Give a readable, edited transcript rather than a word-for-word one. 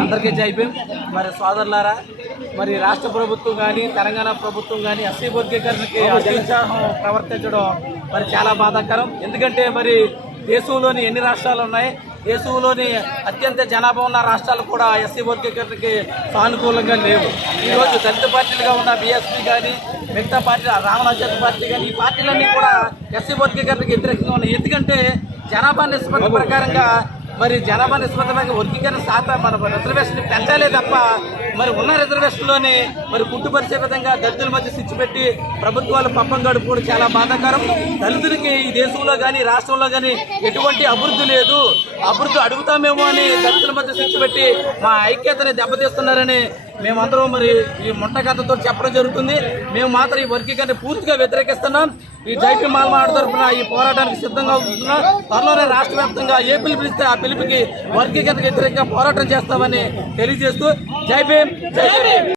అందరికీ జైభీం. మరి సోదరులారా, మరి రాష్ట్ర ప్రభుత్వం కానీ తెలంగాణ ప్రభుత్వం కానీ ఎస్సీ వర్గీకరణకి అత్యుత్సాహం ప్రవర్తించడం మరి చాలా బాధాకరం. ఎందుకంటే మరి దేశంలోని ఎన్ని రాష్ట్రాలు ఉన్నాయి, దేశంలోని అత్యంత జనాభా ఉన్న రాష్ట్రాలు కూడా ఎస్సీ వర్గీకరణకి సానుకూలంగా లేవు. ఈరోజు దళిత పార్టీలుగా ఉన్న బీఎస్పీ కానీ మిగతా పార్టీ రామరాజ్యాత పార్టీ కానీ ఈ పార్టీలన్నీ కూడా ఎస్సీ వర్గీకరణకి వ్యతిరేకంగా ఉన్నాయి. ఎందుకంటే జనాభా నిష్పత్తి ప్రకారంగా మరి జనాభా నిష్పత్తి వర్గీకరణ శాతం మన రిజర్వేషన్ పెంచాలే తప్ప మరి ఉన్న రిజర్వేషన్లోనే మరి పుట్టుపరిచే విధంగా దళితుల మధ్య స్విచ్ పెట్టి ప్రభుత్వాలు పప్పం గడుపుకోవడం చాలా బాధాకరం. దళితులకి ఈ దేశంలో కానీ రాష్ట్రంలో కానీ ఎటువంటి అభివృద్ధి లేదు, అభివృద్ధి అడుగుతామేమో అని దళితుల మధ్య స్విచ్ పెట్టి మా ఐక్యతని దెబ్బతీస్తున్నారని మేమందరం మరి ఈ మొట్టకథతో చెప్పడం జరుగుతుంది. మేము మాత్రం ఈ వర్గీకరణ పూర్తిగా వ్యతిరేకిస్తున్నాం. ఈ జైపీ మాల్మాడ తరఫున ఈ పోరాటానికి సిద్ధంగా ఉంటున్నాం. త్వరలోనే రాష్ట్ర వ్యాప్తంగా ఏ పిలుపునిస్తే ఆ పిలుపుకి వర్గీకరణకు వ్యతిరేకంగా పోరాటం చేస్తామని తెలియజేస్తూ జై భీమ్, జై భీమ్.